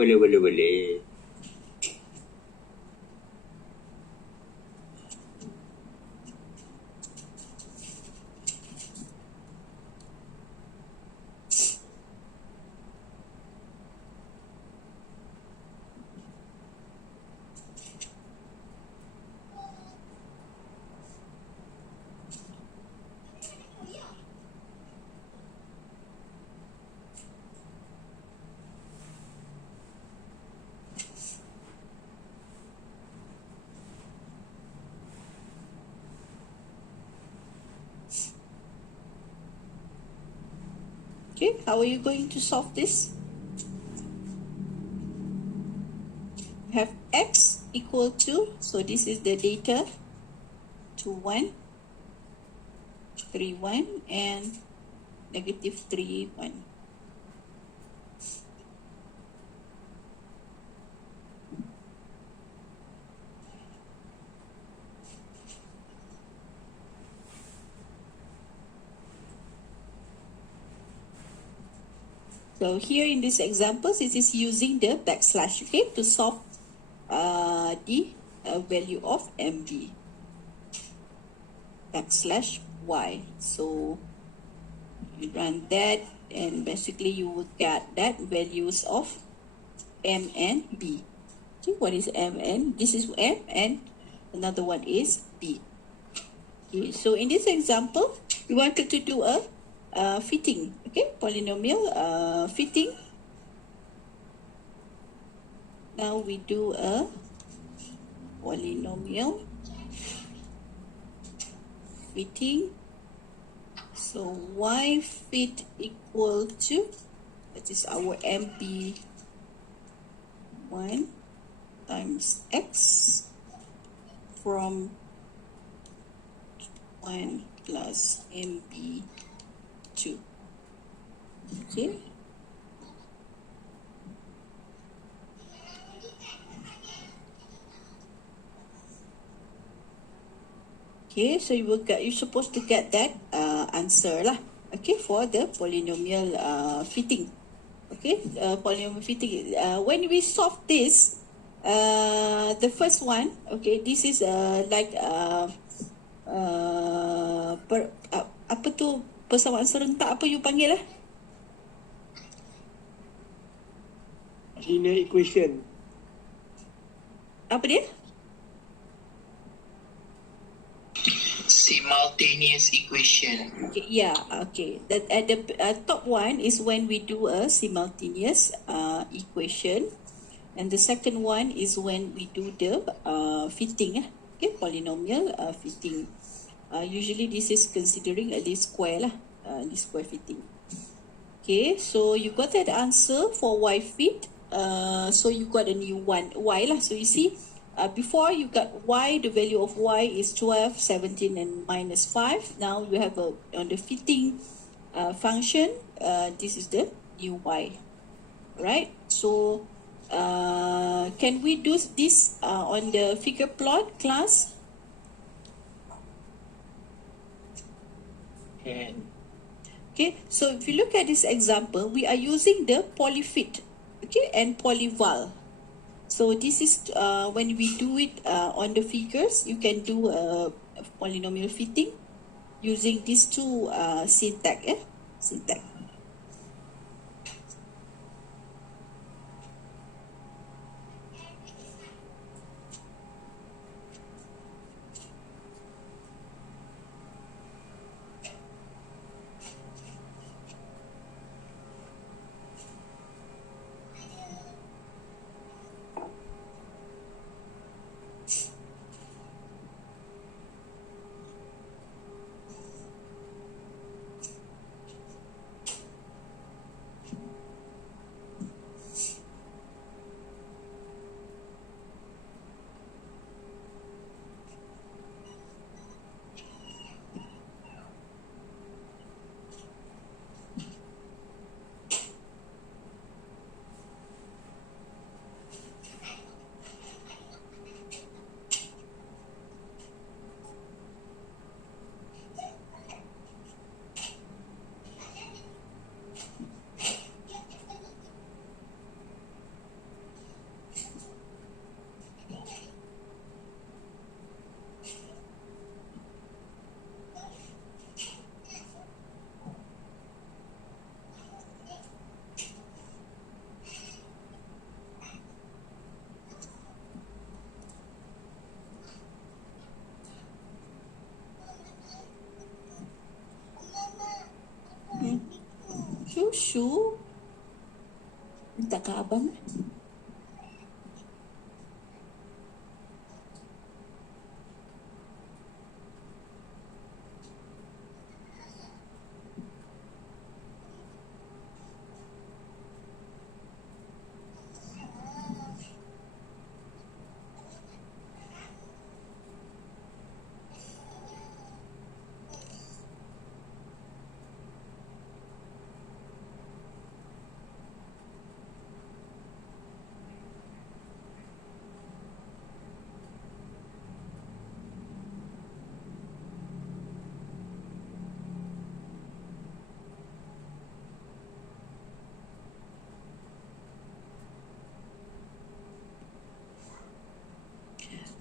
Okay, how are you going to solve this? Have x equal to, so this is the data, 2, 1, 3, 1, and negative 3, 1. So here in this example, it is using the backslash, okay, to solve the value of MB. Backslash Y. So you run that, and basically you will get that values of M and B. Okay, what is M and? This is M, and another one is B. Okay, so in this example, we wanted to do a fitting, okay, polynomial fitting. Now we do a polynomial fitting. So y fit equal to, that is our MP1 times x from 1 plus MP2. Okay. Okay, so you're supposed to get that answer lah. Okay, for the polynomial fitting. Okay, polynomial fitting. When we solve this, the first one, okay, this is like apa tu persamaan serentak, apa you panggil lah? Linear equation. Apa dia? Simultaneous equation. Okay, yeah, okay. That at the top one is when we do a simultaneous equation, and the second one is when we do the fitting. Okay, polynomial fitting. Usually this is considering a least square lah, least square fitting. Okay, so you got that answer for y fit. So you got a new one, y lah. So you see, before you got y, the value of y is 12, 17, and minus 5. Now you have on the fitting function, this is the new y, right? So can we do this on the figure plot, class? Can. Okay, so if you look at this example, we are using the polyfit, okay, and polyval. So this is when we do it on the figures, you can do a polynomial fitting using these two syntax, syntax. Shushu, minta ke abang.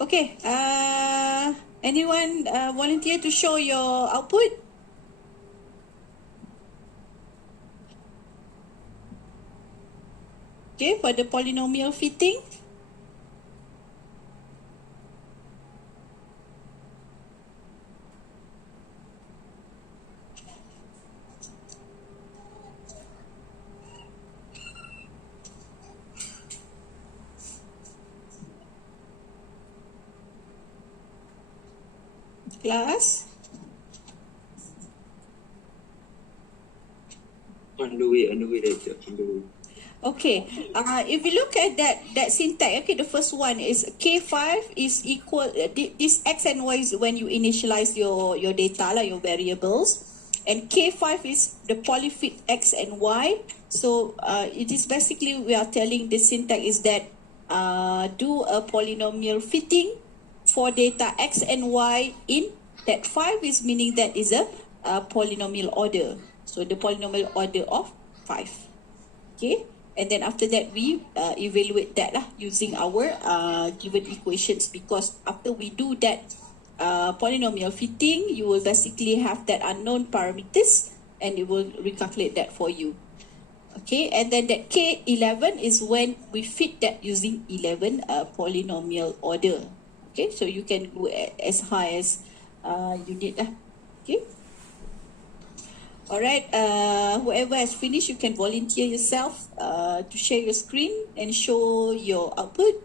Okay, anyone volunteer to show your output? Okay, for the polynomial fitting. Class? On the way, Datuk. On the way. Okay, if you look at that syntax, okay, the first one is K5 is equal, this X and Y is when you initialize your data, your variables. And K5 is the polyfit X and Y. So it is basically, we are telling the syntax is that do a polynomial fitting for data X and Y in that 5 is meaning that is a polynomial order. So the polynomial order of 5. Okay, and then after that we evaluate that using our given equations, because after we do that polynomial fitting, you will basically have that unknown parameters and it will recalculate that for you. Okay, and then that K11 is when we fit that using 11 polynomial order. Okay, so you can go as high as you need. Okay. All right, whoever has finished, you can volunteer yourself to share your screen and show your output.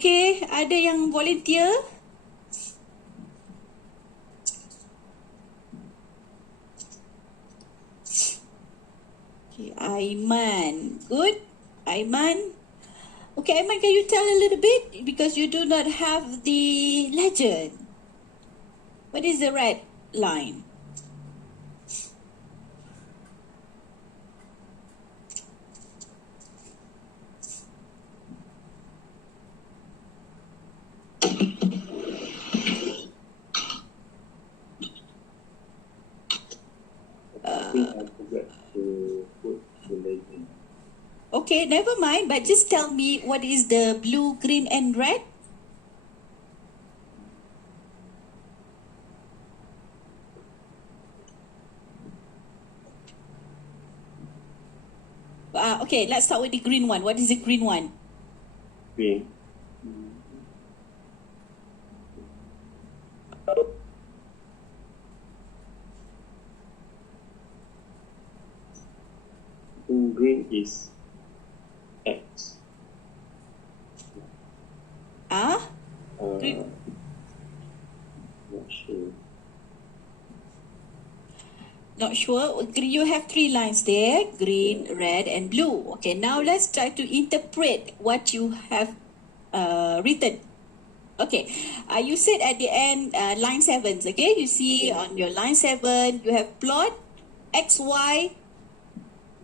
Okay, ada yang volunteer? Okay, Aiman. Good. Aiman. Okay, Aiman, can you tell a little bit? Because you do not have the legend. What is the red line? I think I forgot to put the legend. Okay, never mind, but just tell me what is the blue, green, and red? Okay, let's start with the green one. What is the green one? Green. In green is X. Green. Not sure. Not sure. You have three lines there, green, red, and blue. Okay, now let's try to interpret what you have written. Okay, you said at the end, line 7, okay? You see on your line 7, you have plot X, Y,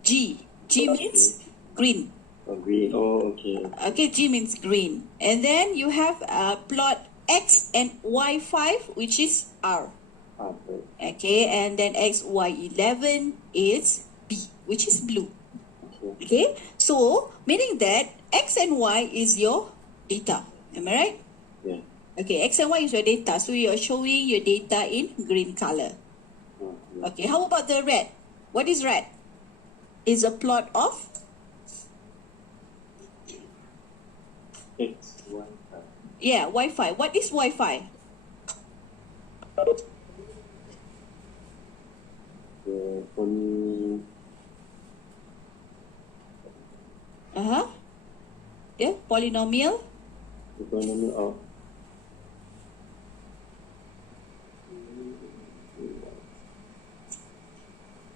G. G means green. Oh, green. Oh, okay. Okay, G means green. And then you have plot X and Y5, which is R. Okay. Okay, and then XY11 is B, which is blue. Okay, so meaning that X and Y is your data. Am I right? Yeah. Okay, X and Y is your data. So you're showing your data in green color. Okay, how about the red? What is red? Is a plot of X, Y, Wi-Fi. What is Wi-Fi? only Yeah, polynomial. economy of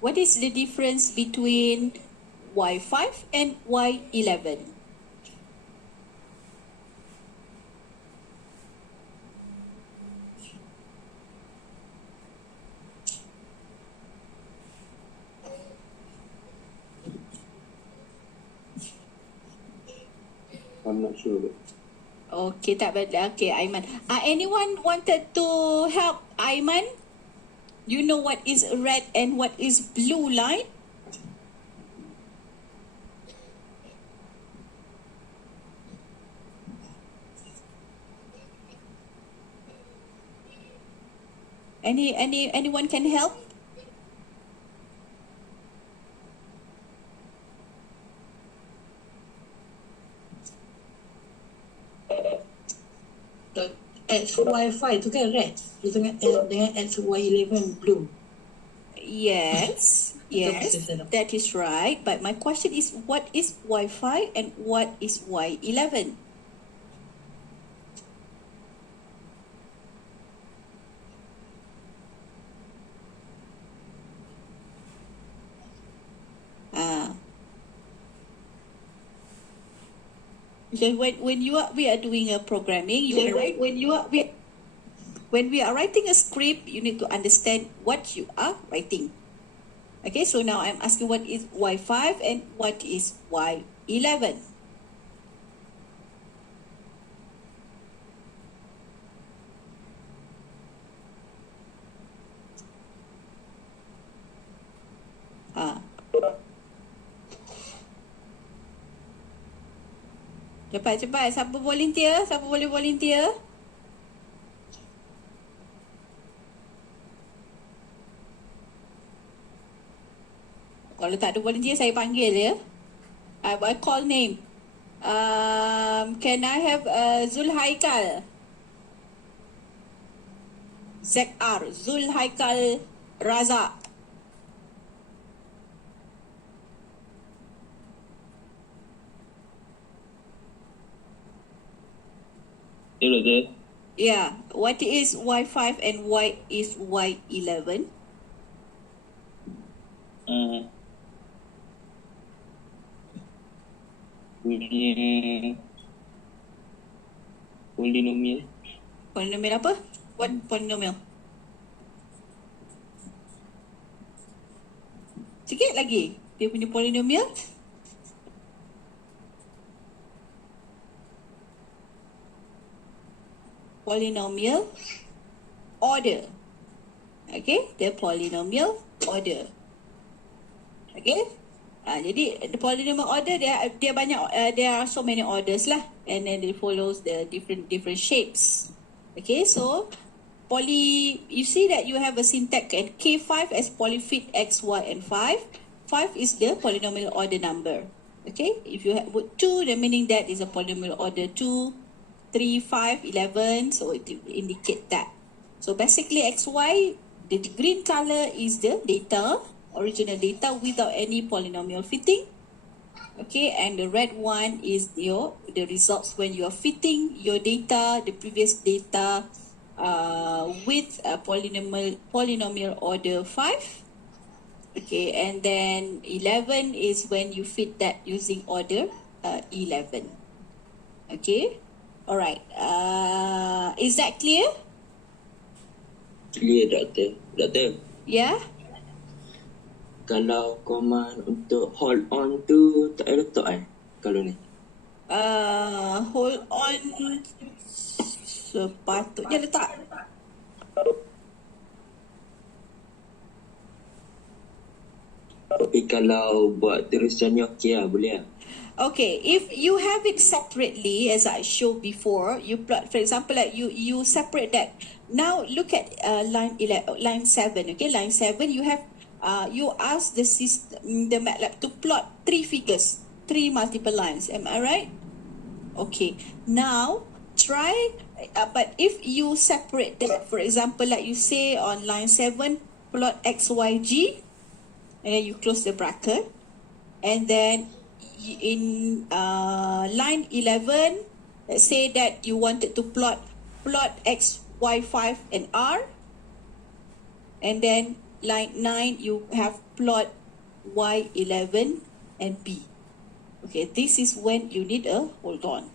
What is the difference between Y5 and Y11? I'm not sure. But Okay, tak bad. Okay, Aiman. Anyone wanted to help Aiman? You know what is red and what is blue line? Anyone can help? XY5 tu kan red dengan XY11 blue. Yes, yes, that is right. But my question is, what is Y5 and what is Y11? Because when we are doing a programming, when we are writing a script, you need to understand what you are writing. Okay, so now I'm asking what is Y5 and what is Y11. Cepat. Siapa volunteer? Siapa boleh volunteer? Kalau tak ada volunteer, saya panggil ya. I call name. Can I have Zulhaikal? ZR. Zulhaikal Razak. Doktor. Yeah, what is Y5 and what is Y11? Polinomial. Polynomial apa? What polynomial? Sikit lagi. Dia punya polynomial. Polynomial order. Okay, the polynomial order. Okay. Jadi the polynomial order dia banyak, there are so many orders lah, and then it follows the different shapes. Okay, so you see that you have a syntax and K5 as polyfit X, Y, and 5. 5 is the polynomial order number. Okay, if you put 2, the meaning that is a polynomial order 2, 3, 5, 11, so it indicate that. So basically XY, the green color is the data, original data without any polynomial fitting. Okay, and the red one is the results when you are fitting your data, the previous data, with a polynomial order 5. Okay, and then 11 is when you fit that using order 11. Okay, all right. Is that clear? Clear, Doktor. Doktor, Yeah. kalau command untuk hold on tu tak ada letak kalau ni? Hold on, sepatutnya letak. Tapi kalau buat terusannya okey lah, boleh lah. Okay, if you have it separately, as I showed before, you plot, for example, like you separate that. Now look at line 7. Okay, line 7. You have you ask the system, the MATLAB to plot 3 figures, 3 multiple lines. Am I right? Okay. Now try, but if you separate that, for example, like you say on line 7, plot X, Y, G, and then you close the bracket, and then in line 11, let's say that you wanted to plot X, Y, 5, and R, and then line 9 you have plot Y, 11, and B. Okay, this is when you need a hold on.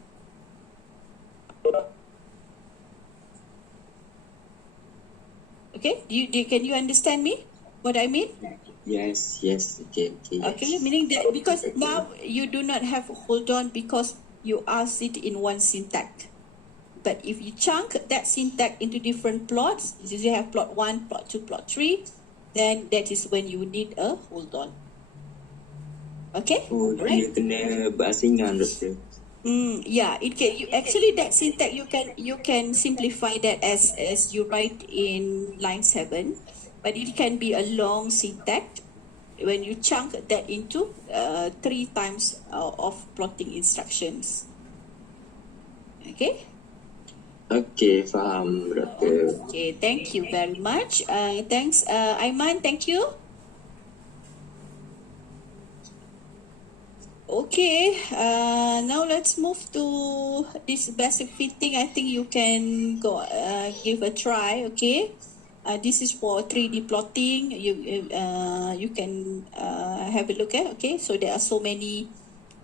Okay, can you understand me? What I mean? Yes, okay. Okay, meaning that because now you do not have hold on because you ask it in one syntax. But if you chunk that syntax into different plots, if you have plot 1, plot 2, plot 3, then that is when you need a hold on. Okay? Oh, Right? dia kena berasingan, Doktor. Yeah, it can. Actually, that syntax you can simplify that as you write in line 7, but it can be a long syntax when you chunk that into 3 times of plotting instructions. Okay. Okay, faham, Doktor. Okay. Thank you very much. Thanks, Aiman. Thank you. Okay, now let's move to this basic fitting. I think you can go give a try. Okay, this is for 3D plotting. You can have a look at. Okay, so there are so many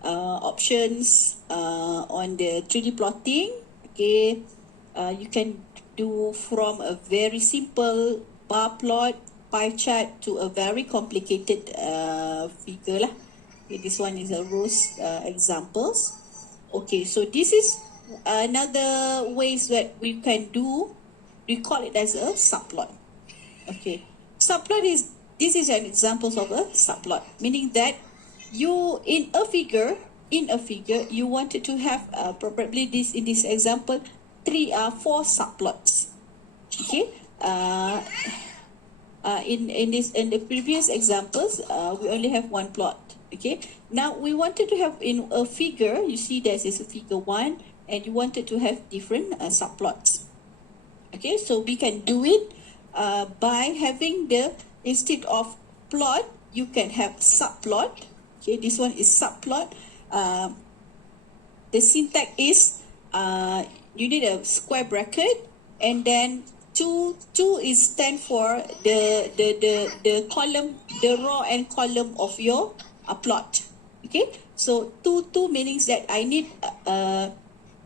options on the 3D plotting. Okay, you can do from a very simple bar plot, pie chart to a very complicated figure lah. Okay, this one is a rows examples. Okay, so this is another ways that we can do. We call it as a subplot. Okay, subplot this is an example of a subplot, meaning that you in a figure you wanted to have probably this in this example 4 subplots. Okay, in the previous examples we only have 1 plot. Okay, now we wanted to have in a figure, you see this is a figure 1, and you wanted to have different subplots. Okay, so we can do it by having instead of plot, you can have subplot. Okay, this one is subplot. The syntax is you need a square bracket, and then two is stand for the column, the row and column of your plot. Okay, so two meanings that I need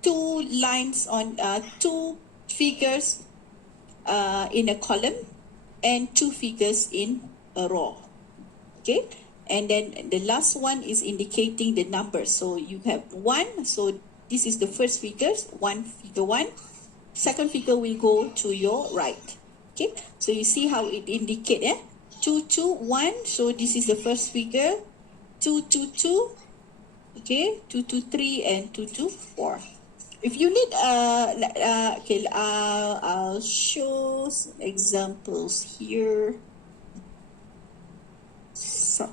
two lines on two figures in a column and two figures in a row. Okay, and then the last one is indicating the numbers. So you have 1, so this is the first figures, figure 1. Second figure will go to your right. Okay, so you see how it indicate 2, 2, 1. So this is the first figure. 2, 2, 2. Okay, 2, 2, 3 and 2, 2, 4. If you need okay, I'll show some examples here. So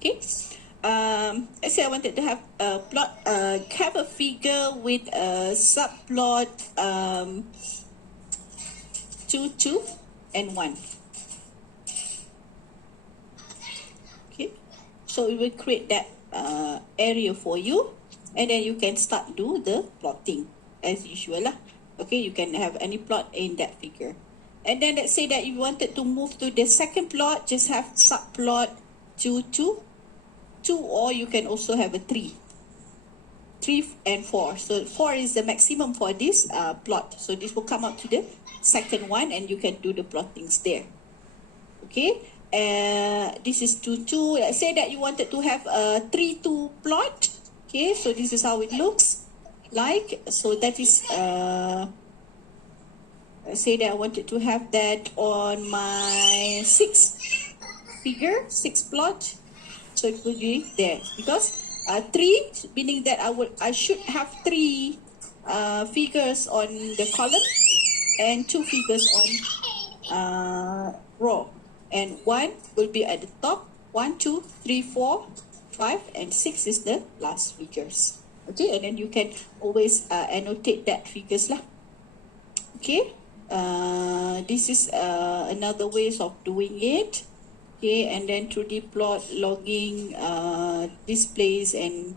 okay, let's say I wanted to have a plot, have a figure with a subplot 2, 2 and 1. Okay, so it will create that area for you, and then you can start do the plotting as usual lah. Okay, you can have any plot in that figure, and then let's say that you wanted to move to the second plot, just have subplot 2, 2, 2, or you can also have a 3 and 4. So 4 is the maximum for this plot. So this will come up to the second one, and you can do the plottings there. Okay, this is 2, 2. Let's say that you wanted to have a 3, 2 plot. Okay, so this is how it looks like. So that is let's say that I wanted to have that on my 6 figure, 6 plot. So it will be there, because 3 meaning that I should have 3 figures on the column and 2 figures on row, and 1 will be at the top. 1, 2, 3, 4, 5 and 6 is the last figures. Okay, and then you can always annotate that figures lah. Okay, this is another ways of doing it. Okay, and then 2D plot, logging, displays and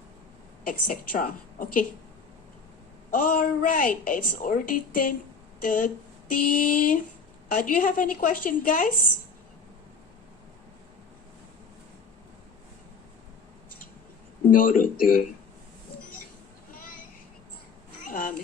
etc. Okay, all right, it's already 10:30. Do you have any question, guys? No, Doctor.